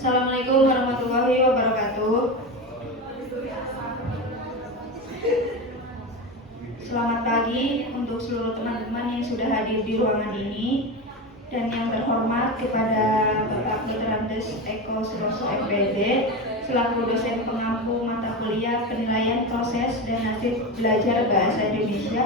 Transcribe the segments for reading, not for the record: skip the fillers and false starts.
Assalamualaikum warahmatullahi wabarakatuh. Selamat pagi untuk seluruh teman-teman yang sudah hadir di ruangan ini, dan yang terhormat kepada Bapak Dr. Andes Eko Suroso MPD selaku dosen pengampu mata kuliah penilaian proses dan hasil belajar bahasa Indonesia.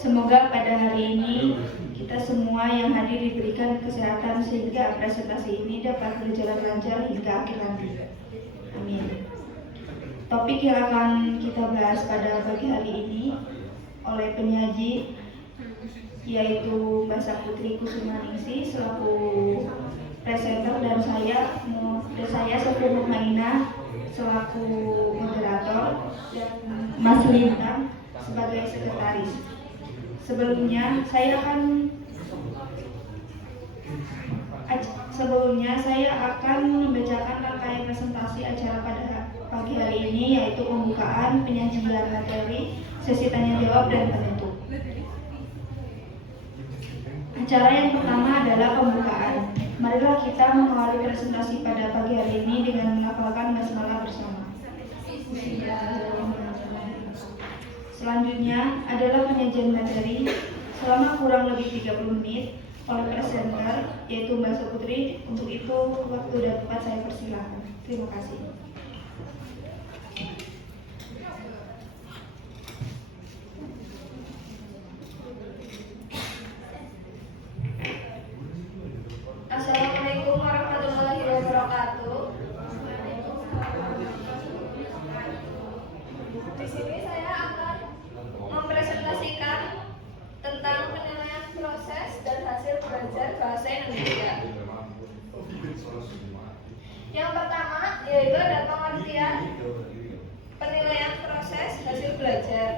Semoga pada hari ini kita semua yang hadir diberikan kesehatan sehingga presentasi ini dapat berjalan lancar hingga akhir nanti. Amin. Topik yang akan kita bahas pada pagi hari ini oleh penyaji yaitu Mbak Saputri Kusumaningsih selaku presenter, dan saya Sofia Mukmainah selaku moderator, dan Mas Lintang sebagai sekretaris. Sebelumnya saya akan membacakan rangkaian presentasi acara pada pagi hari ini, yaitu pembukaan, penyajian materi, sesi tanya jawab, dan penutup. Acara yang pertama adalah pembukaan. Marilah kita mengawali presentasi pada pagi hari ini dengan melafalkan basmalah bersama. Selanjutnya adalah penyajian materi selama kurang lebih 30 menit oleh presenter yaitu Mbak Saputri. Untuk itu waktu dan tempat saya persilakan. Terima kasih. Assalamualaikum warahmatullahi wabarakatuh. Di sini saya akan mempresentasikan tentang penilaian proses dan hasil belajar bahasa Indonesia. Yang pertama yaitu ada pengertian penilaian proses hasil belajar.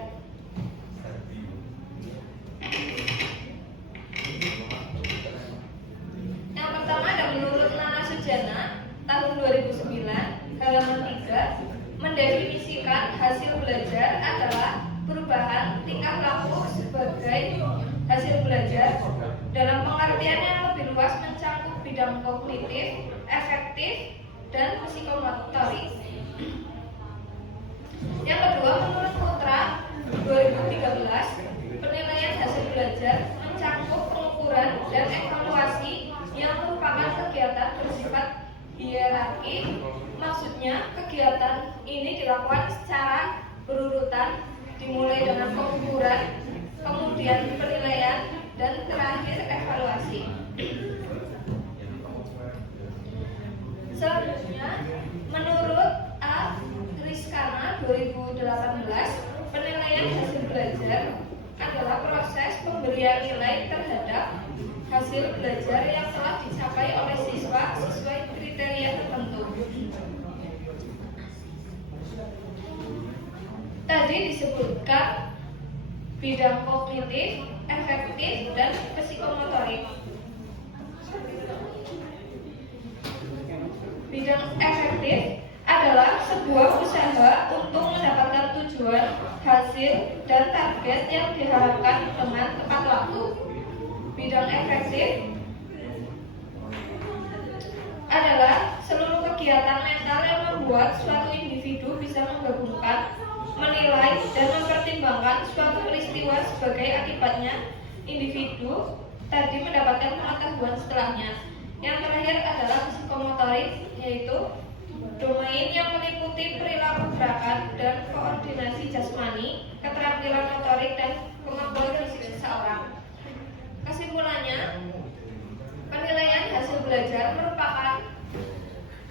Yang pertama ada menurut Nana Sujana tahun 2009 halaman 3 mendefinisikan hasil belajar adalah perubahan tingkah laku sebagai hasil belajar dalam pengertian yang lebih luas mencakup bidang kognitif, efektif, dan psikomotorik. Yang kedua, menurut Putra 2013, penilaian hasil belajar mencakup pengukuran dan evaluasi yang merupakan kegiatan bersifat hierarki. Maksudnya, kegiatan ini dilakukan secara berurutan, dimulai dengan pengukuran, kemudian penilaian, dan terakhir evaluasi. Selanjutnya, menurut A. Rizkana 2018, penilaian hasil belajar adalah proses pemberian nilai terhadap hasil belajar yang telah dicapai oleh siswa sesuai kriteria tertentu. Tadi disebutkan bidang kognitif, efektif, dan psikomotorik. Bidang efektif adalah sebuah usaha untuk mendapatkan tujuan, hasil, dan target yang diharapkan dengan tepat waktu. Bidang efektif adalah seluruh kegiatan mental yang membuat suatu individu bisa menggabungkan, menilai, dan mempertimbangkan suatu peristiwa sebagai akibatnya individu tadi mendapatkan pengetahuan setelahnya. Yang terakhir adalah psikomotorik, yaitu domain yang meliputi perilaku gerakan dan koordinasi jasmani, keterampilan motorik, dan kemampuan fisik seseorang. Kesimpulannya, penilaian hasil belajar merupakan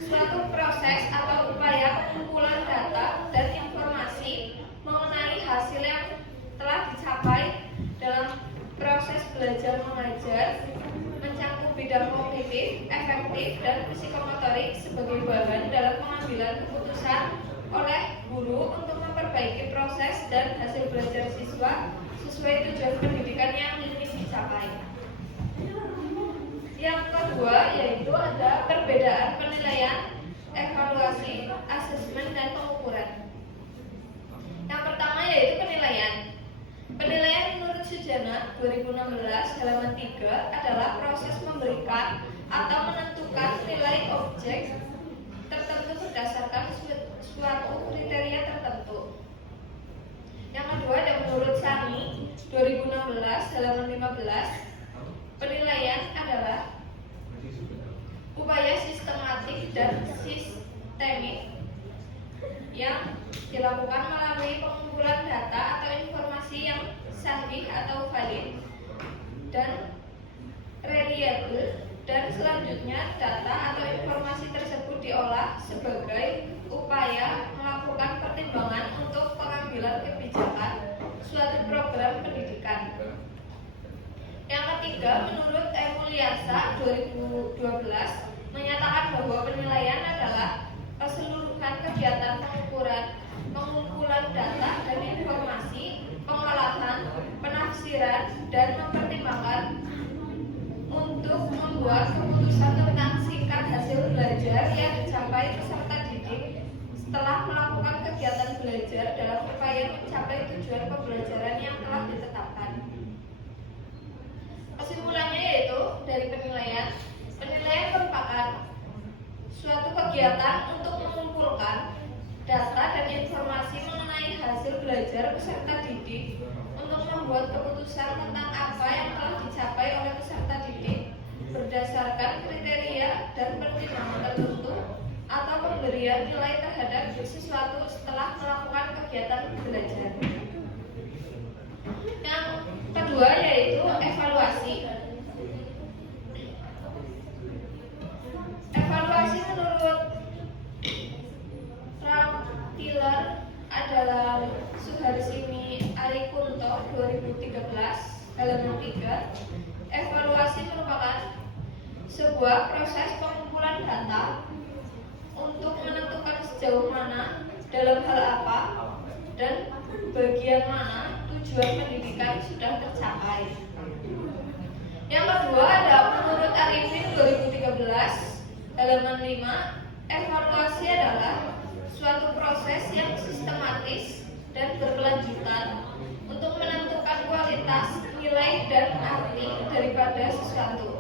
suatu proses atau upaya pengumpulan data dan informasi mengenai hasil yang telah dicapai dalam proses belajar mengajar, mencakup bidang kognitif, efektif, dan psikomotorik sebagai bahan dalam pengambilan keputusan oleh guru untuk memperbaiki proses dan hasil belajar siswa sesuai tujuan pendidikan yang ingin dicapai. Yang kedua yaitu ada perbedaan penilaian, evaluasi, asesmen, dan pengukuran. Yang pertama yaitu penilaian. Penilaian menurut Sujana 2016 halaman 3 adalah proses memberikan atau menentukan nilai objek tertentu berdasarkan suatu kriteria tertentu. Yang kedua ada menurut Sani 2016 halaman 15, penilaian adalah upaya sistematik dan sistemik yang dilakukan melalui pengumpulan data atau informasi yang sahih atau valid dan reliable, dan selanjutnya data atau informasi tersebut diolah sebagai upaya melakukan pertimbangan untuk pengambilan kebijakan suatu program pendidikan. Yang ketiga, menurut Mulyasa 2012 menyatakan bahwa penilaian adalah keseluruhan kegiatan pengumpulan data dan informasi, pengolahan, penafsiran, dan mempertimbangkan untuk membuat keputusan tentang singkat hasil belajar yang dicapai peserta didik setelah melakukan kegiatan belajar dalam upaya mencapai tujuan pembelajaran yang telah ditetapkan. Kesimpulannya yaitu dari penilaian merupakan suatu kegiatan untuk mengumpulkan data dan informasi mengenai hasil belajar peserta didik untuk membuat keputusan tentang apa yang telah dicapai oleh peserta didik berdasarkan kriteria dan pertimbangan tertentu atau pemberian nilai terhadap sesuatu setelah melakukan kegiatan belajar. Yang kedua yaitu evaluasi. Evaluasi menurut Tiller adalah Suharsini Arikunto 2013 halaman 3. Evaluasi merupakan sebuah proses pengumpulan data untuk menentukan sejauh mana, dalam hal apa, dan bagian mana tujuan pendidikan sudah tercapai. Yang kedua ada menurut Arifin 2013 halaman 5, evaluasi adalah suatu proses yang sistematis dan berkelanjutan untuk menentukan kualitas, nilai, dan arti daripada sesuatu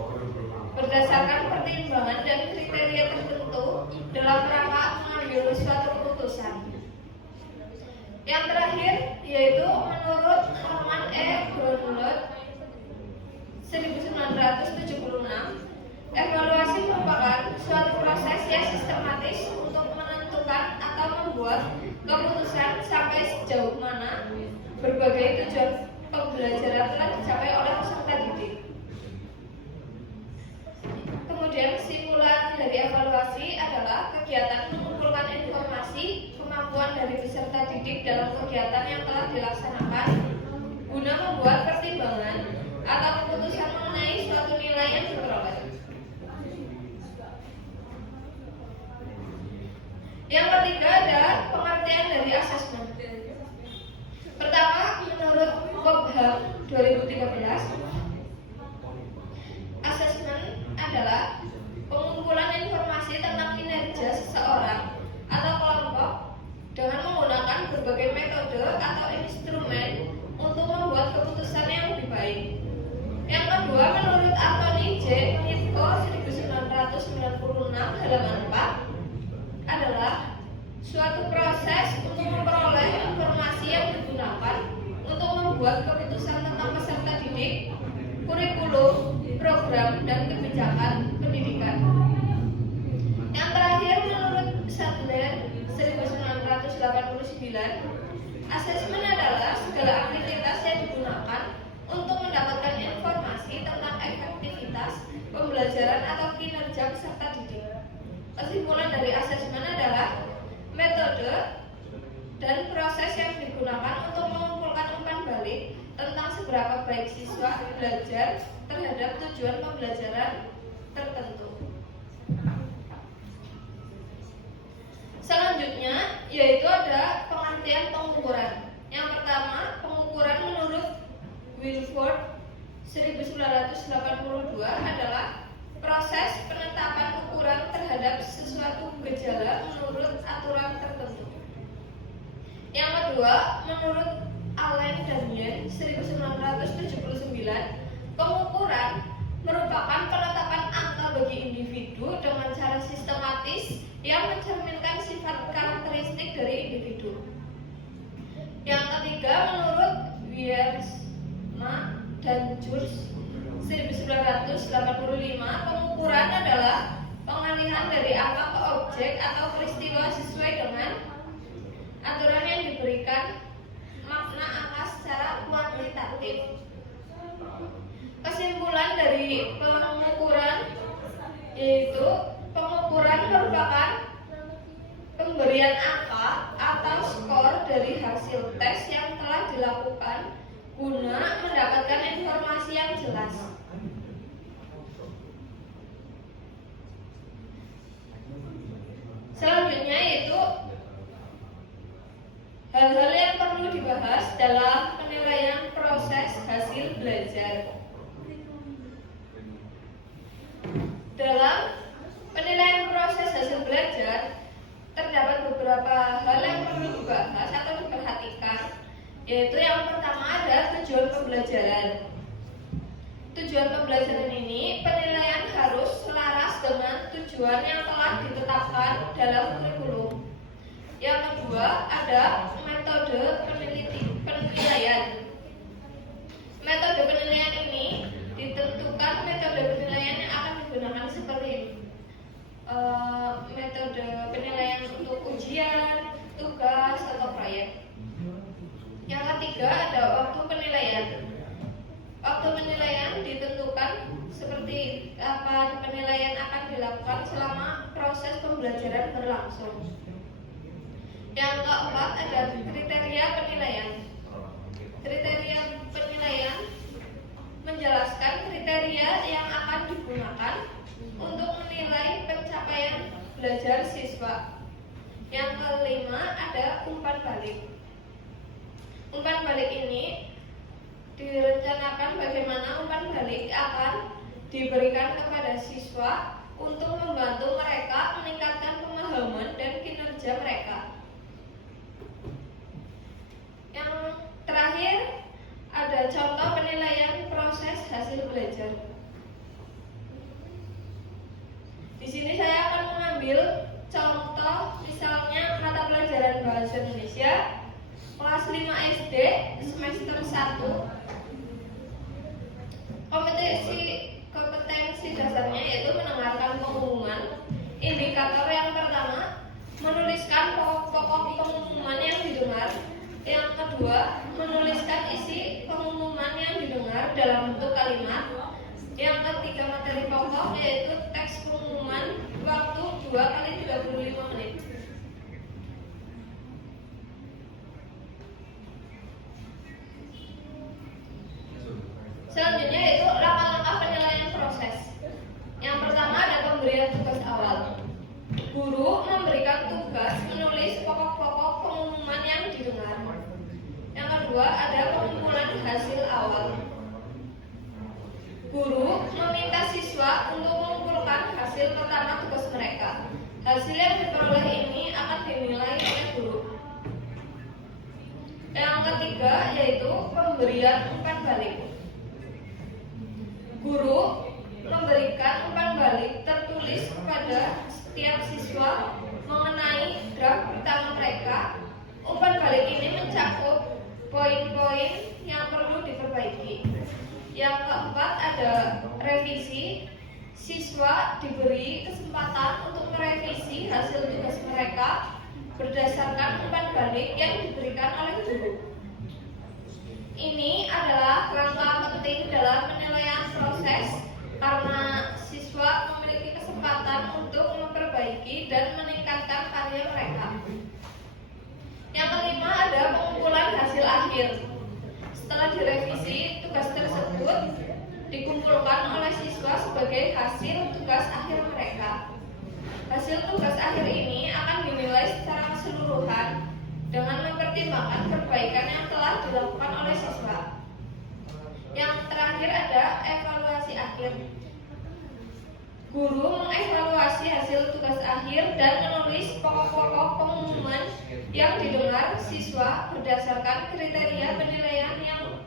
berdasarkan pertimbangan dan kriteria tertentu dalam rangka mengambil suatu keputusan. Yang terakhir yaitu menurut Norman E. Brownlow 1976, evaluasi merupakan suatu proses yang sistematis untuk menentukan atau membuat keputusan sampai sejauh mana berbagai tujuan pembelajaran telah dicapai oleh peserta didik. Kemudian kesimpulan dari evaluasi adalah kegiatan mengumpulkan informasi kemampuan dari peserta didik dalam kegiatan yang telah dilaksanakan guna membuat pertimbangan atau keputusan mengenai suatu nilai yang diperoleh. Yang ketiga adalah pengertian dari asesmen. Pertama, menurut Cobham 2013, asesmen adalah pengumpulan informasi tentang kinerja seseorang atau kelompok dengan menggunakan berbagai metode atau instrumen untuk membuat keputusan yang lebih baik. Yang kedua, menurut Anthony J. Nitko 1996 halaman 4, adalah suatu proses untuk memperoleh informasi yang digunakan untuk membuat keputusan tentang peserta didik, kurikulum, program, dan kebijakan pendidikan. Yang terakhir, menurut Sadler 1989, asesmen adalah segala aktivitas yang digunakan untuk mendapatkan informasi tentang efektivitas pembelajaran atau kinerja peserta didik. Kesimpulan dari asesmen adalah metode dan proses yang digunakan untuk mengumpulkan umpan balik tentang seberapa baik siswa belajar terhadap tujuan pembelajaran tertentu. Selanjutnya yaitu ada pengertian pengukuran. Yang pertama, pengukuran menurut Wilford 1982 adalah proses penetapan ukuran terhadap sesuatu gejala menurut aturan tertentu. Yang kedua, menurut Allen dan Yen 1979, pengukuran merupakan penetapan angka bagi individu dengan cara sistematis pengalihan dari angka ke objek atau peristiwa sesuai dengan aturan yang diberikan makna angka secara kuantitatif. Kesimpulan dari pengukuran yaitu pengukuran merupakan pemberian angka atau skor dari hasil tes yang telah dilakukan guna mendapatkan informasi yang jelas. Selanjutnya yaitu hal-hal yang perlu dibahas dalam penilaian proses hasil belajar. Dalam penilaian proses hasil belajar, terdapat beberapa hal yang perlu dibahas atau diperhatikan, yaitu yang pertama adalah tujuan pembelajaran. Tujuan pembelajaran ini, penilaian harus selaras dengan tujuan yang telah ditetapkan dalam kurikulum. Yang kedua ada metode penilaian. Metode penilaian ini ditentukan metode penilaian yang akan digunakan seperti metode penilaian untuk ujian, tugas, atau proyek. Yang ketiga ada waktu penilaian. Waktu penilaian ditentukan seperti kapan penilaian akan dilakukan selama proses pembelajaran berlangsung. Yang keempat ada kriteria penilaian. Kriteria penilaian menjelaskan kriteria yang akan digunakan untuk menilai pencapaian belajar siswa. Yang kelima ada umpan balik. Umpan balik ini direncanakan bagaimana umpan balik akan diberikan kepada siswa untuk membantu mereka meningkatkan pemahaman dan kinerja mereka. Yang terakhir ada contoh penilaian proses hasil belajar. Di sini saya akan mengambil contoh misalnya mata pelajaran Bahasa Indonesia kelas 5 SD semester 1. Kompetensi dasarnya yaitu mendengarkan pengumuman. Indikator yang pertama, menuliskan pokok-pokok pengumuman yang didengar. Yang kedua, menuliskan isi pengumuman yang didengar dalam bentuk kalimat. Yang ketiga, materi pokok yaitu teks pengumuman, waktu 2 kali 35 menit. Selanjutnya yaitu langkah-langkah penilaian proses. Yang pertama ada pemberian tugas awal. Guru memberikan tugas menulis pokok-pokok pengumuman yang didengar. Yang kedua ada pengumpulan hasil awal. Guru meminta siswa untuk mengumpulkan hasil pertama tugas mereka. Hasil yang diperoleh ini akan dinilai oleh guru. Yang ketiga yaitu pemberian umpan balik. Guru memberikan umpan balik tertulis kepada setiap siswa mengenai draft pertama mereka. Umpan balik ini mencakup poin-poin yang perlu diperbaiki. Yang keempat ada revisi. Siswa diberi kesempatan untuk merevisi hasil tugas mereka berdasarkan umpan balik yang diberikan oleh guru. Ini adalah langkah penting dalam penilaian proses karena siswa memiliki kesempatan untuk memperbaiki dan meningkatkan karya mereka. Yang kelima ada pengumpulan hasil akhir. Setelah direvisi, tugas tersebut dikumpulkan oleh siswa sebagai hasil tugas akhir mereka. Hasil tugas akhir ini akan dinilai secara keseluruhan dengan mempertimbangkan perbaikan yang telah dilakukan oleh siswa. Yang terakhir ada evaluasi akhir. Guru mengevaluasi hasil tugas akhir dan menulis pokok-pokok pengumuman yang didengar siswa berdasarkan kriteria penilaian yang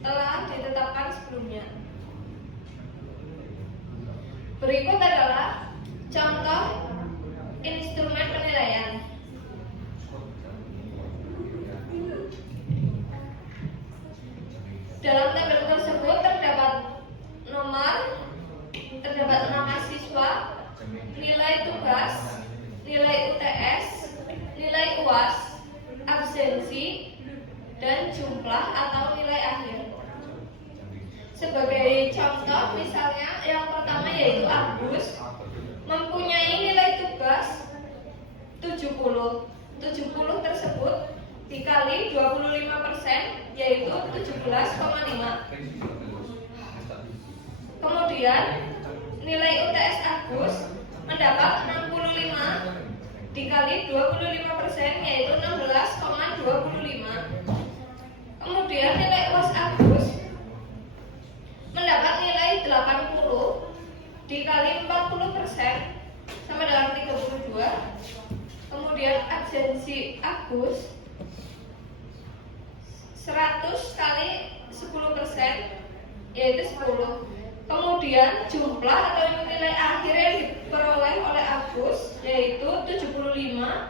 telah ditetapkan sebelumnya. Berikut adalah contoh instrumen penilaian. Dalam tabel tersebut terdapat nama siswa, nilai tugas, nilai UTS, nilai UAS, absensi, dan jumlah atau nilai akhir. Sebagai contoh, misalnya yang pertama yaitu Agus mempunyai nilai tugas 70. 70 tersebut dikali 25% yaitu 17,5. Kemudian nilai UTS Agus mendapat 65 dikali 25% yaitu 16,25. Kemudian nilai UAS Agus mendapat nilai 80 dikali 40% sama dengan 32. Kemudian absensi Agus 100 kali 10% yaitu 10. Kemudian jumlah atau nilai akhir yang diperoleh oleh Agus yaitu 75,75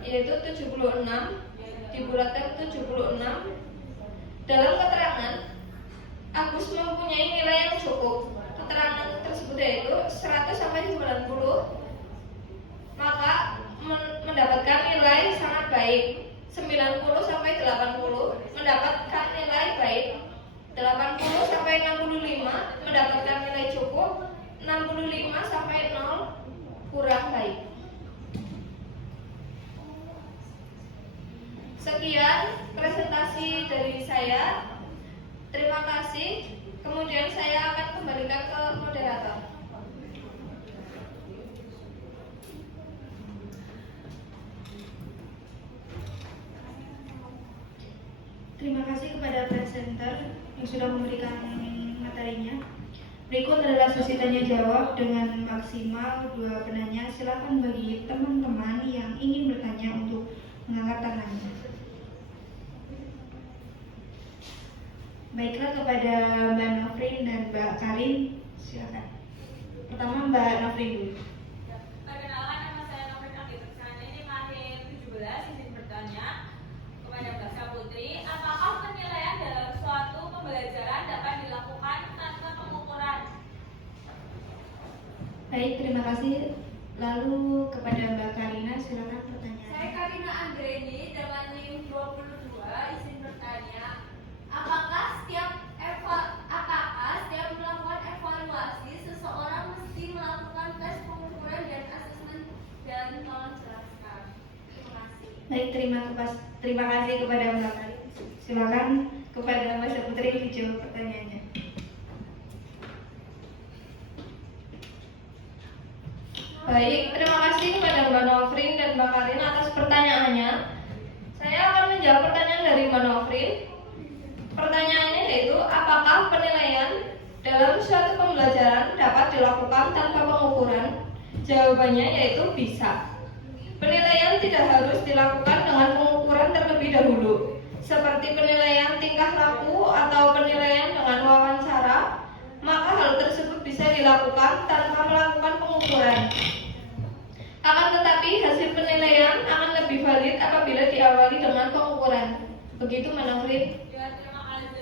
yaitu 76 dibulatkan 76. Dalam keterangan Agus mempunyai nilai yang cukup. Keterangan tersebut yaitu 100 sampai 90, maka mendapatkan nilai sangat baik. 90 sampai 80 mendapatkan nilai baik. 80 sampai 65 mendapatkan nilai cukup. 65 sampai 0 kurang baik. Sekian presentasi dari saya. Terima kasih. Kemudian saya akan kembalikan ke moderator. Terima kasih kepada presenter yang sudah memberikan materinya. Berikut adalah sesi tanya jawab dengan maksimal 2 penanya. Silakan bagi teman-teman yang ingin bertanya untuk mengangkat tangannya. Baiklah, kepada Mbak Nofrin dan Mbak Karin, silakan. Pertama Mbak Nofrin dulu. Perkenalkan, nama saya Nofrin Andi Tersana. Ini mahir 17, izin bertanya kepada Mbak Saputri, apakah penilaian dalam suatu pembelajaran dapat dilakukan tanpa pengukuran? Baik, terima kasih. Lalu kepada Mbak Karina, silakan pertanyaan. Saya Karina Andreni dengan NIM 22, izin bertanya, apakah setiap melakukan evaluasi seseorang mesti melakukan tes pengukuran dan asesmen, dan tolong jelaskan. Terima kasih. Baik, terima kasih kepada Mbak Karin. Silakan kepada Mbak Saputri dijawab pertanyaannya. Baik, terima kasih kepada Mbak Nofrin dan Mbak Karin atas pertanyaannya. Saya akan menjawab pertanyaan dari Mbak Nofrin. Pertanyaannya yaitu, apakah penilaian dalam suatu pembelajaran dapat dilakukan tanpa pengukuran? Jawabannya yaitu bisa. Penilaian tidak harus dilakukan dengan pengukuran terlebih dahulu, seperti penilaian tingkah laku atau penilaian dengan wawancara. Maka hal tersebut bisa dilakukan tanpa melakukan pengukuran. Akan tetapi hasil penilaian akan lebih valid apabila diawali dengan pengukuran. Begitu Mbak Nofrin. Ya, terima kasih.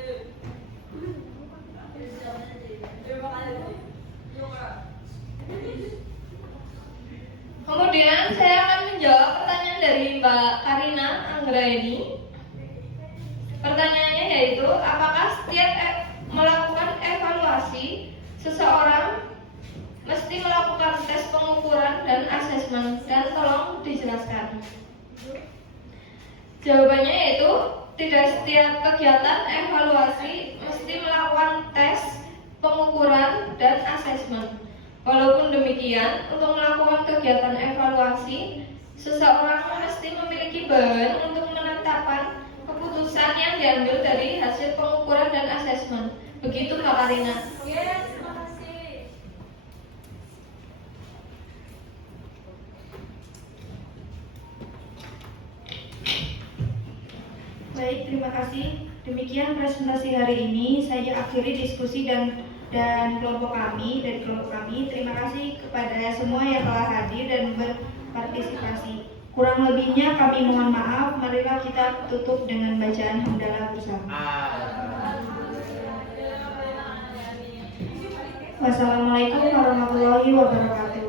Terima kasih. Kemudian saya akan menjawab pertanyaan dari Mbak Karina Anggraeni. Pertanyaannya yaitu, apakah setiap melakukan evaluasi seseorang mesti melakukan tes pengukuran dan asesmen, dan tolong dijelaskan. Jawabannya yaitu tidak setiap kegiatan evaluasi mesti melakukan tes pengukuran dan asesmen. Walaupun demikian, untuk melakukan kegiatan evaluasi, seseorang mesti memiliki bahan untuk menetapkan keputusan yang diambil dari hasil pengukuran dan asesmen. Begitu Mbak Karina. Yes, terima kasih. Baik, terima kasih. Demikian presentasi hari ini. Saya akhiri diskusi dan kelompok kami dari kelompok kami. Terima kasih kepada semua yang telah hadir dan berpartisipasi. Kurang lebihnya kami mohon maaf. Marilah kita tutup dengan bacaan hamdalah bersama. Wassalamualaikum warahmatullahi wabarakatuh.